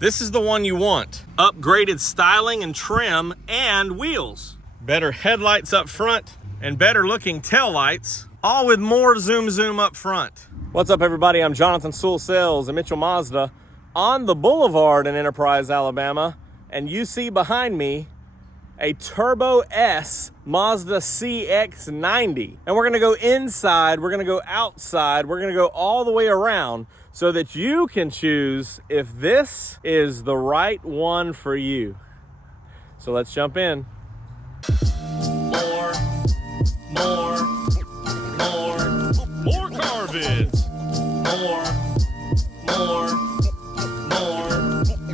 This is the one you want. Upgraded styling and trim and wheels. Better headlights up front and better looking tail lights, all with more zoom up front. What's up, everybody? I'm Jonathan Sewell Sales at Mitchell Mazda on the Boulevard in Enterprise, Alabama. And you see behind me a Turbo S Mazda CX-90. And we're gonna go inside, we're gonna go outside, we're gonna go all the way around so that you can choose if this is the right one for you. So let's jump in. More car vids.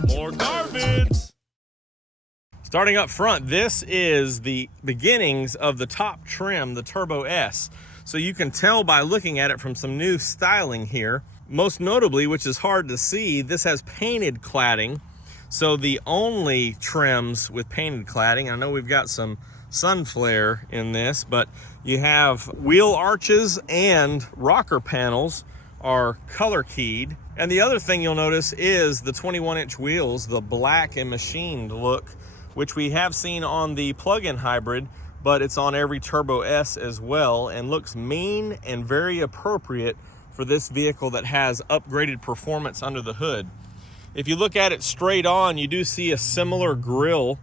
More car vids. Starting up front, this is the beginnings of the top trim, the Turbo S. So you can tell by looking at it from some new styling here. Most notably, which is hard to see, this has painted cladding. So the only trims with painted cladding, I know we've got some sun flare in this, but you have wheel arches and rocker panels are color keyed. And the other thing you'll notice is the 21-inch wheels, the black and machined look, which we have seen on the plug-in hybrid, but it's on every Turbo S as well, and looks mean and very appropriate for this vehicle that has upgraded performance under the hood. If you look at it straight on, you do see a similar grille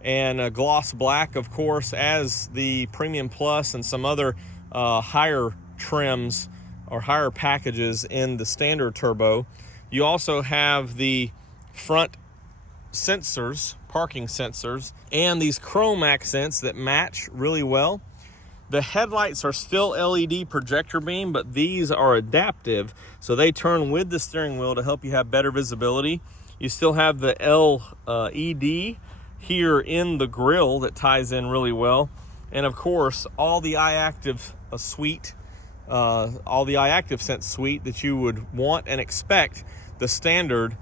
and a gloss black, of course, as the Premium Plus and some other higher trims or higher packages in the standard turbo. You also have the front sensors, parking sensors, and these chrome accents that match really well. The headlights are still LED projector beam, but these are adaptive, so they turn with the steering wheel to help you have better visibility. You still have the LED here in the grille that ties in really well. And of course, all the iActive suite, all the iActive Sense suite that you would want and expect, the standard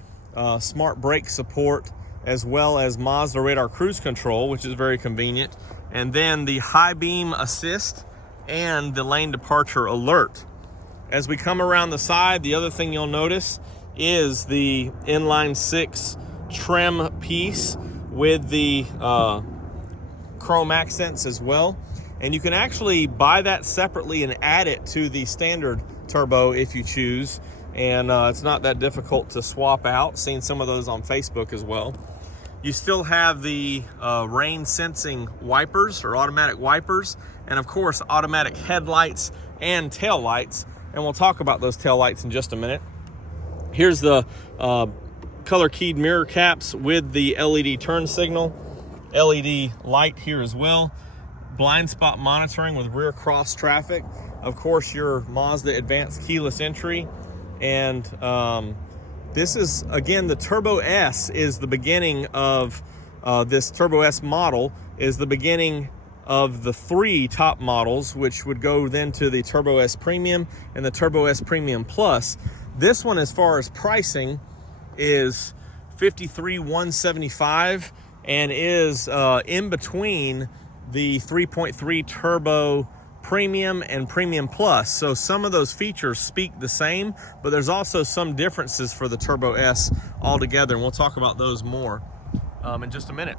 smart brake support, as well as Mazda radar cruise control, which is very convenient. And then the high beam assist and the lane departure alert. As we come around the side, the other thing you'll notice is the inline 6 trim piece with the chrome accents as well. And you can actually buy that separately and add it to the standard turbo if you choose. And it's not that difficult to swap out. Seen some of those on Facebook as well. You still have the rain sensing wipers or automatic wipers, and of course automatic headlights and tail lights, and we'll talk about those tail lights in just a minute. Here's the color keyed mirror caps with the LED turn signal, LED light here as well, blind spot monitoring with rear cross traffic, of course your Mazda advanced keyless entry, and this is, again, the Turbo S is the beginning of this Turbo S model, is the beginning of the 3 top models, which would go then to the Turbo S Premium and the Turbo S Premium Plus. This one, as far as pricing, is $53,175 and is in between the 3.3 Turbo Premium and Premium Plus. So some of those features speak the same, but there's also some differences for the Turbo S altogether, and we'll talk about those more in just a minute.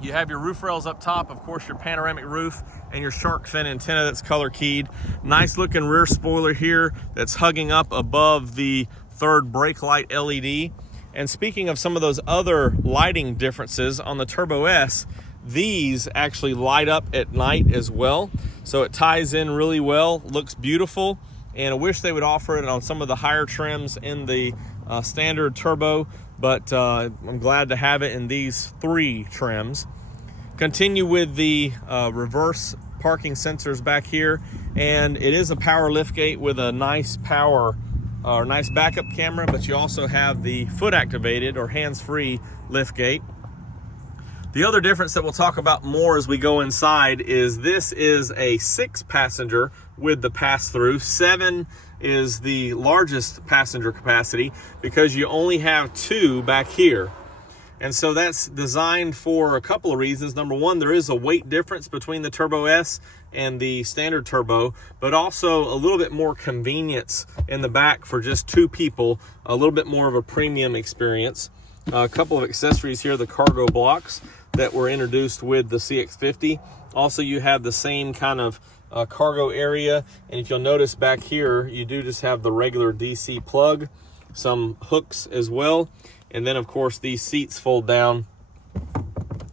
You have your roof rails up top, of course your panoramic roof and your shark fin antenna that's color keyed. Nice looking rear spoiler here that's hugging up above the third brake light LED. And speaking of some of those other lighting differences on the Turbo S, these actually light up at night as well. So it ties in really well, looks beautiful, and I wish they would offer it on some of the higher trims in the standard turbo, but I'm glad to have it in these 3 trims. Continue with the reverse parking sensors back here, and it is a power liftgate with a nice nice backup camera, but you also have the foot activated or hands-free liftgate. The other difference that we'll talk about more as we go inside is this is a 6-passenger with the pass-through. 7 is the largest passenger capacity because you only have 2 back here. And so that's designed for a couple of reasons. Number one, there is a weight difference between the Turbo S and the standard turbo, but also a little bit more convenience in the back for just 2 people, a little bit more of a premium experience. A couple of accessories here, the cargo blocks that were introduced with the CX-50. Also, you have the same kind of cargo area, and if you'll notice back here, you do just have the regular DC plug, some hooks as well, and then of course these seats fold down,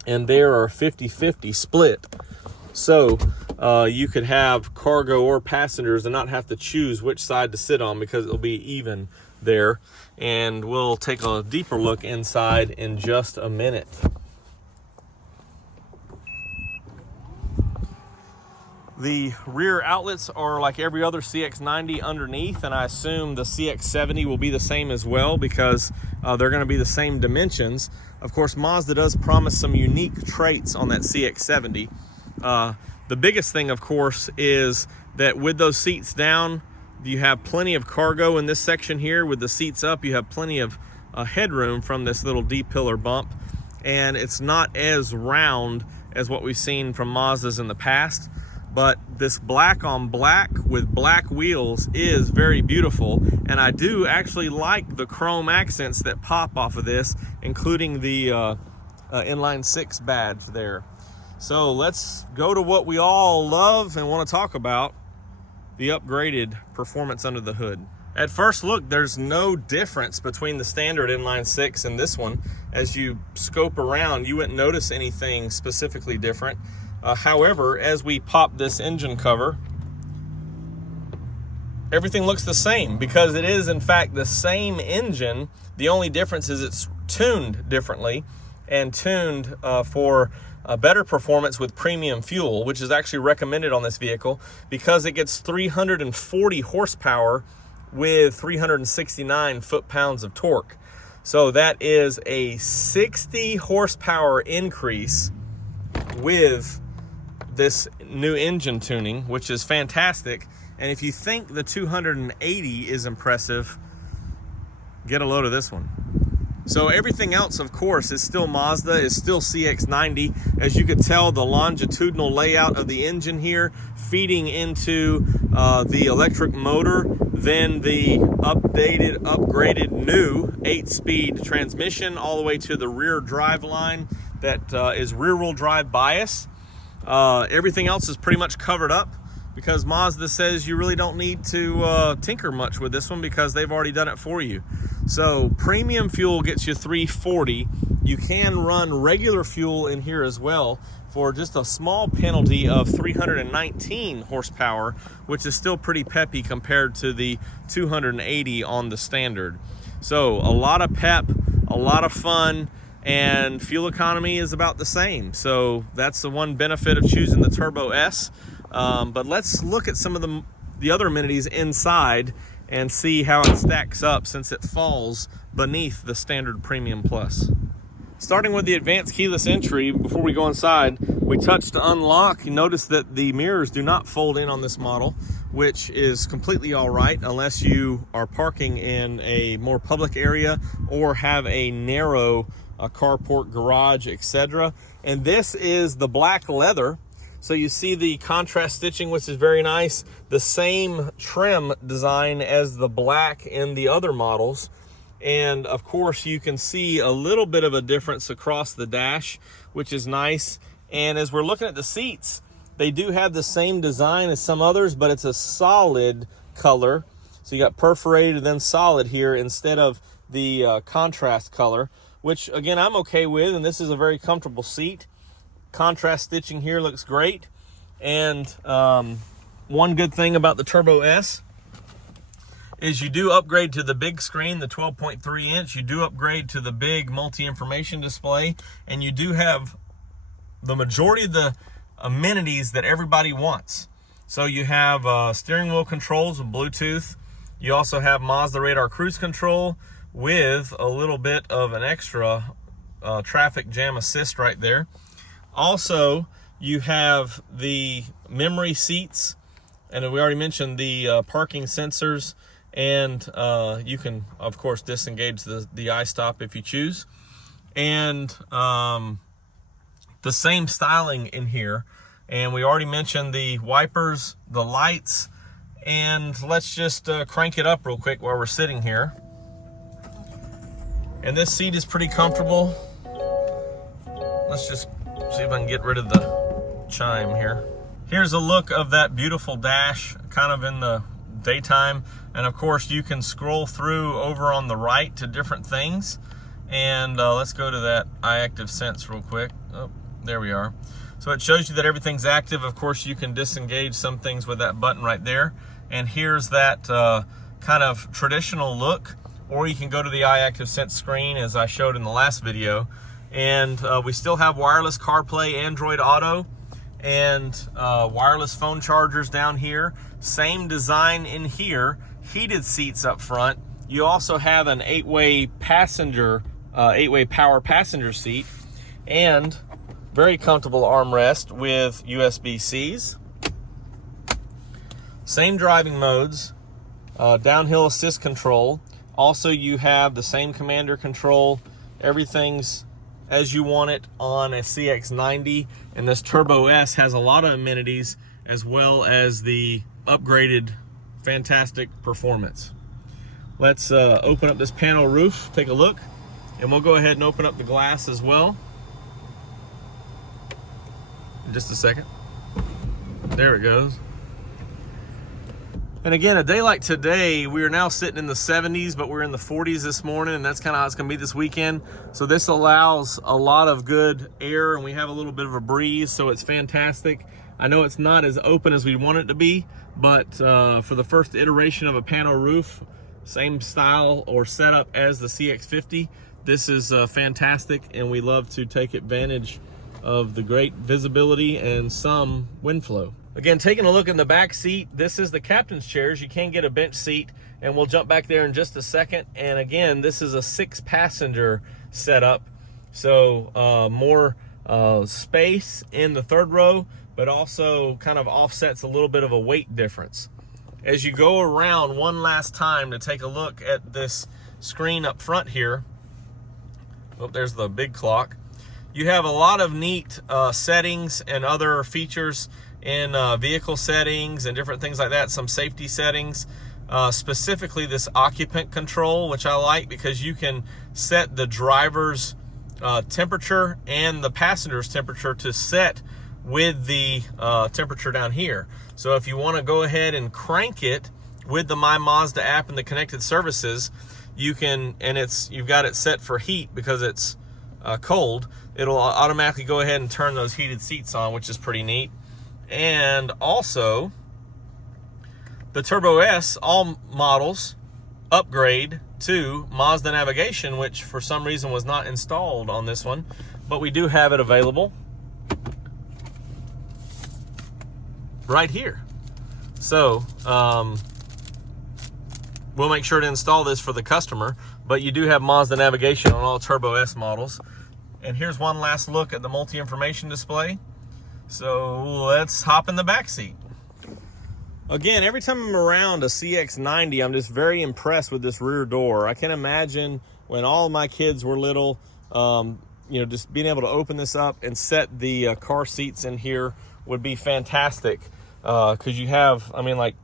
and they are 50-50 split. So you could have cargo or passengers and not have to choose which side to sit on because it'll be even there. And we'll take a deeper look inside in just a minute. The rear outlets are like every other CX-90 underneath, and I assume the CX-70 will be the same as well because they're going to be the same dimensions. Of course, Mazda does promise some unique traits on that CX-70. The biggest thing, of course, is that with those seats down, you have plenty of cargo in this section here. With the seats up, you have plenty of headroom from this little D-pillar bump, and it's not as round as what we've seen from Mazdas in the past. But this black on black with black wheels is very beautiful, and I do actually like the chrome accents that pop off of this, including the inline 6 badge there. So let's go to what we all love and want to talk about, the upgraded performance under the hood. At first look, there's no difference between the standard inline 6 and this one. As you scope around, you wouldn't notice anything specifically different. However, as we pop this engine cover, everything looks the same because it is in fact the same engine. The only difference is it's tuned differently and tuned for better performance with premium fuel, which is actually recommended on this vehicle because it gets 340 horsepower with 369 foot-pounds of torque. So that is a 60 horsepower increase with this new engine tuning, which is fantastic. And if you think the 280 is impressive, get a load of this one. So everything else, of course, is still Mazda, is still CX-90. As you could tell, the longitudinal layout of the engine here feeding into the electric motor, then the upgraded new 8-speed transmission all the way to the rear drive line that is rear-wheel drive bias. Everything else is pretty much covered up because Mazda says you really don't need to tinker much with this one because they've already done it for you. So premium fuel gets you 340. You can run regular fuel in here as well for just a small penalty of 319 horsepower, which is still pretty peppy compared to the 280 on the standard. So a lot of pep, a lot of fun, and fuel economy is about the same. So that's the one benefit of choosing the Turbo S. But let's look at some of the other amenities inside and see how it stacks up since it falls beneath the standard Premium Plus. Starting with the advanced keyless entry, before we go inside, we touched unlock. You notice that the mirrors do not fold in on this model, which is completely all right unless you are parking in a more public area or have a narrow carport, garage, etc. And this is the black leather. So you see the contrast stitching, which is very nice. The same trim design as the black in the other models. And of course you can see a little bit of a difference across the dash, which is nice. And as we're looking at the seats, they do have the same design as some others, but it's a solid color. So you got perforated and then solid here instead of the contrast color, which again, I'm okay with. And this is a very comfortable seat. Contrast stitching here looks great. And one good thing about the Turbo S is you do upgrade to the big screen, the 12.3 inch. You do upgrade to the big multi-information display, and you do have the majority of the amenities that everybody wants. So you have steering wheel controls with Bluetooth. You also have Mazda Radar Cruise Control with a little bit of an extra traffic jam assist right there. Also, you have the memory seats, and we already mentioned the parking sensors, and you can, of course, disengage the iStop if you choose. And the same styling in here. And we already mentioned the wipers, the lights, and let's just crank it up real quick while we're sitting here. And this seat is pretty comfortable. Let's just see if I can get rid of the chime here. Here's a look of that beautiful dash, kind of in the daytime. And of course, you can scroll through over on the right to different things. And let's go to that iActive Sense real quick. Oh, there we are. So it shows you that everything's active. Of course, you can disengage some things with that button right there. And here's that kind of traditional look. Or you can go to the iActive Sense screen as I showed in the last video. And we still have wireless CarPlay, Android Auto, and wireless phone chargers down here. Same design in here, heated seats up front. You also have an 8-way passenger, 8-way power passenger seat, and very comfortable armrest with USB-Cs. Same driving modes, downhill assist control. Also, you have the same commander control. Everything's as you want it on a CX-90, and this Turbo S has a lot of amenities as well as the upgraded fantastic performance. Let's open up this panel roof, take a look, and we'll go ahead and open up the glass as well. In just a second. There it goes. And again, a day like today, we are now sitting in the 70s, but we're in the 40s this morning, and that's kind of how it's going to be this weekend. So this allows a lot of good air, and we have a little bit of a breeze, so it's fantastic. I know it's not as open as we want it to be, but for the first iteration of a panel roof, same style or setup as the CX-50, this is fantastic, and we love to take advantage of the great visibility and some wind flow. Again, taking a look in the back seat, this is the captain's chairs. You can get a bench seat, and we'll jump back there in just a second. And again, this is a 6-passenger setup, so more space in the third row, but also kind of offsets a little bit of a weight difference. As you go around one last time to take a look at this screen up front here, oh, there's the big clock. You have a lot of neat settings and other features in vehicle settings and different things like that, some safety settings, specifically this occupant control, which I like because you can set the driver's temperature and the passenger's temperature to set with the temperature down here. So if you want to go ahead and crank it with the My Mazda app and the connected services, you can, and you've got it set for heat because it's cold. It'll automatically go ahead and turn those heated seats on, which is pretty neat. And also, the Turbo S, all models upgrade to Mazda navigation, which for some reason was not installed on this one, but we do have it available right here. So we'll make sure to install this for the customer, but you do have Mazda navigation on all Turbo S models. And here's one last look at the multi-information display. So let's hop in the back seat. Again, every time I'm around a CX-90, I'm just very impressed with this rear door. I can imagine when all of my kids were little, you know, just being able to open this up and set the car seats in here would be fantastic. Because you have, I mean, like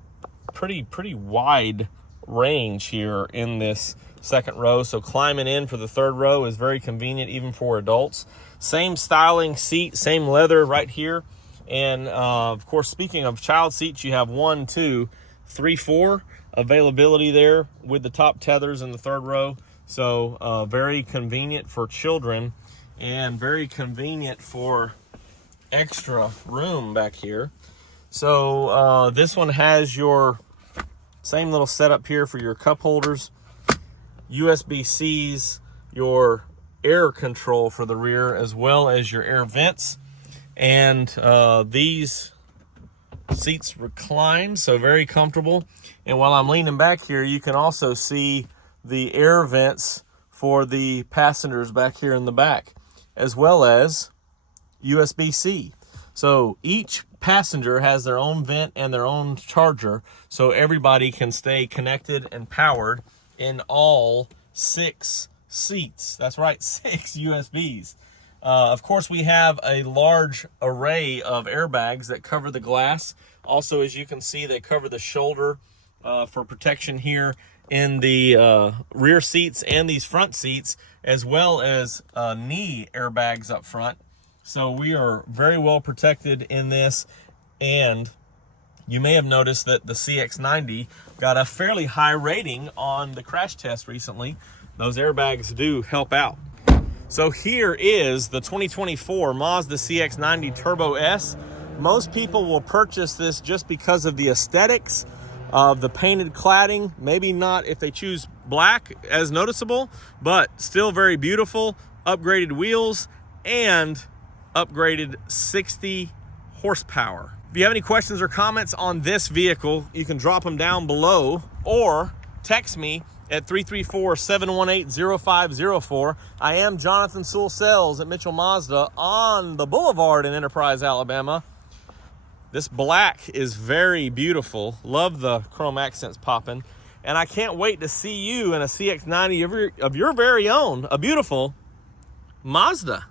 pretty wide range here in this second row. So climbing in for the third row is very convenient even for adults. Same styling seat, same leather right here. And of course, speaking of child seats, you have 1, 2, 3, 4 availability there with the top tethers in the third row. So very convenient for children and very convenient for extra room back here. So this one has your same little setup here for your cup holders, USB-Cs, your air control for the rear, as well as your air vents. And these seats recline, so very comfortable. And while I'm leaning back here, you can also see the air vents for the passengers back here in the back, as well as USB-C. So each passenger has their own vent and their own charger, so everybody can stay connected and powered in all 6 seats. That's right, 6 USBs. Of course, we have a large array of airbags that cover the glass. Also, as you can see, they cover the shoulder for protection here, in the rear seats and these front seats, as well as knee airbags up front. So we are very well protected in this. And you may have noticed that the CX-90 got a fairly high rating on the crash test recently. Those airbags do help out. So here is the 2024 Mazda CX-90 Turbo S. Most people will purchase this just because of the aesthetics of the painted cladding. Maybe not if they choose black as noticeable, but still very beautiful. Upgraded wheels and upgraded 60 horsepower. If you have any questions or comments on this vehicle, you can drop them down below or text me at 334-718-0504. I am Jonathan Sewell Sales at Mitchell Mazda on the Boulevard in Enterprise, Alabama. This black is very beautiful. Love the chrome accents popping. And I can't wait to see you in a CX-90 of your very own, a beautiful Mazda.